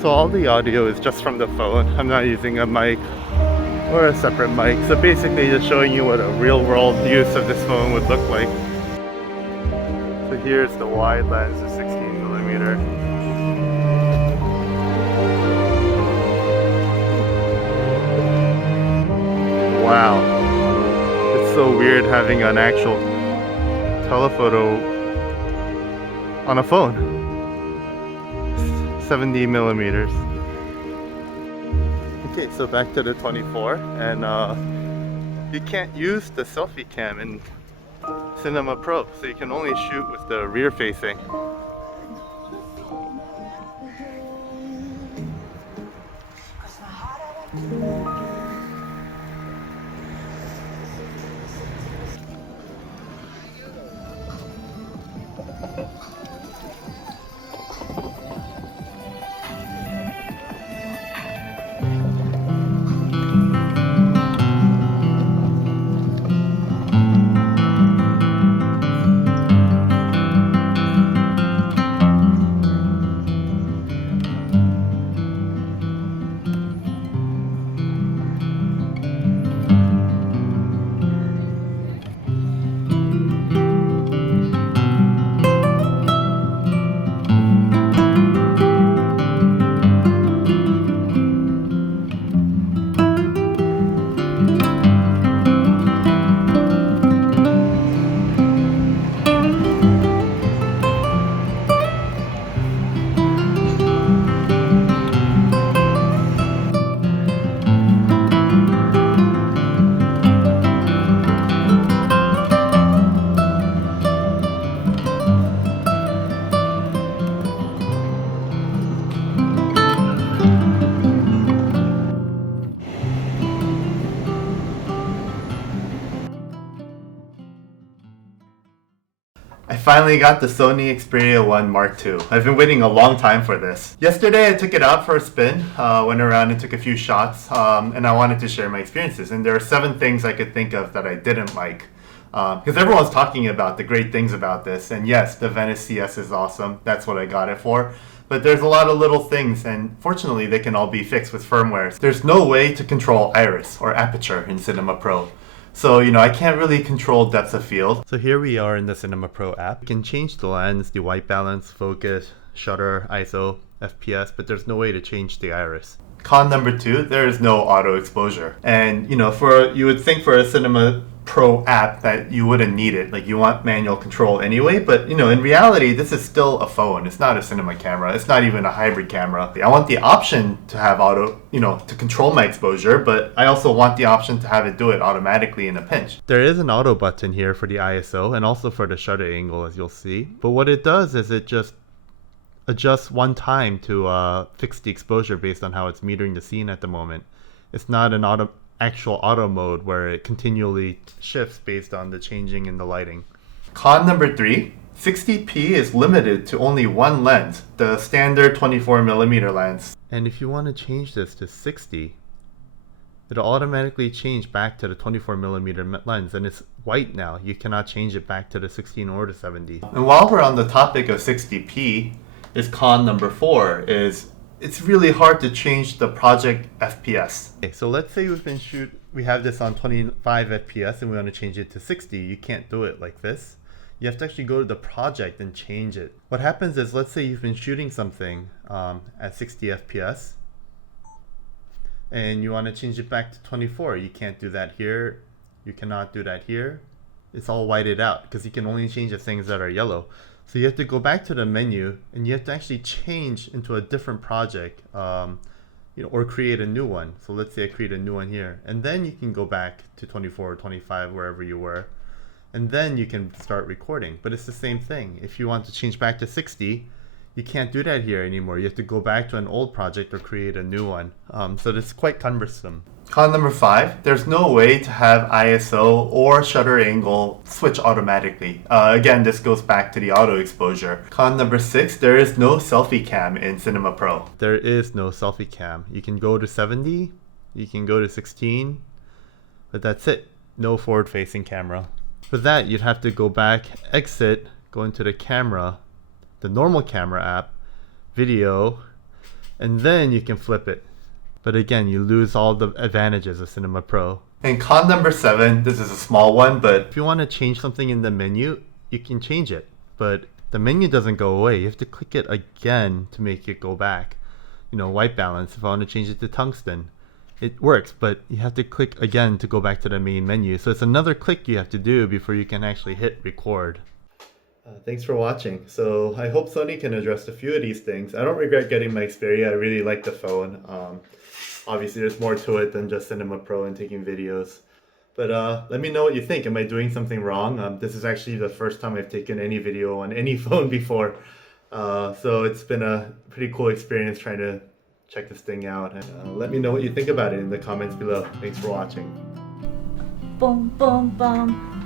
So all the audio is just from the phone. I'm not using a mic or a separate mic. So basically just showing you what a real world use of this phone would look like. So here's the wide lens of 16mm. Wow. It's so weird having an actual telephoto on a phone. 70mm. Okay, so back to the 24, and you can't use the selfie cam in Cinema Pro, so you can only shoot with the rear facing. I finally got the Sony Xperia 1 Mark II. I've been waiting a long time for this. Yesterday I took it out for a spin, went around and took a few shots, and I wanted to share my experiences. And there are 7 things I could think of that I didn't like. Because everyone's talking about the great things about this, and yes, the Venice CS is awesome. That's what I got it for. But there's a lot of little things, and fortunately they can all be fixed with firmware. There's no way to control iris or aperture in Cinema Pro. So, I can't really control depth of field. So here we are in the Cinema Pro app. You can change the lens, the white balance, focus, shutter, ISO, FPS, but there's no way to change the iris. Con number 2, there is no auto exposure. And, you would think for a Cinema Pro app that you wouldn't need it. Like, you want manual control anyway, but, in reality, this is still a phone. It's not a cinema camera. It's not even a hybrid camera. I want the option to have auto, to control my exposure, but I also want the option to have it do it automatically in a pinch. There is an auto button here for the ISO and also for the shutter angle, as you'll see. But what it does is it just adjusts one time to fix the exposure based on how it's metering the scene at the moment. It's not an actual auto mode where it continually shifts based on the changing in the lighting. Con number 3, 60p is limited to only one lens, the standard 24mm lens. And if you want to change this to 60, it'll automatically change back to the 24mm lens, and it's white now. You cannot change it back to the 16 or the 70. And while we're on the topic of 60p, con number 4 is it's really hard to change the project FPS. Okay, so let's say we have this on 25 FPS and we want to change it to 60. You can't do it like this. You have to actually go to the project and change it. What happens is, let's say you've been shooting something at 60 FPS and you want to change it back to 24. You can't do that here. You cannot do that here. It's all whited out because you can only change the things that are yellow. So you have to go back to the menu and you have to actually change into a different project, or create a new one. So let's say I create a new one here, and then you can go back to 24 or 25, wherever you were, and then you can start recording. But it's the same thing. If you want to change back to 60, you can't do that here anymore. You have to go back to an old project or create a new one. So it's quite cumbersome. Con number 5, there's no way to have ISO or shutter angle switch automatically. Again, this goes back to the auto exposure. Con number 6, there is no selfie cam in Cinema Pro. There is no selfie cam. You can go to 70, you can go to 16, but that's it. No forward-facing camera. For that, you'd have to go back, exit, go into the camera, the normal camera app, video, and then you can flip it. But again, you lose all the advantages of Cinema Pro. And con number 7, this is a small one, but If you want to change something in the menu, you can change it, but the menu doesn't go away. You have to click it again to make it go back. White balance, if I want to change it to tungsten, it works, but you have to click again to go back to the main menu. So it's another click you have to do before you can actually hit record. thanks for watching. So I hope Sony can address a few of these things. I don't regret getting my Xperia. I really like the phone. Obviously, there's more to it than just Cinema Pro and taking videos. But let me know what you think. Am I doing something wrong? This is actually the first time I've taken any video on any phone before. So it's been a pretty cool experience trying to check this thing out. And let me know what you think about it in the comments below. Thanks for watching. Boom, boom, boom.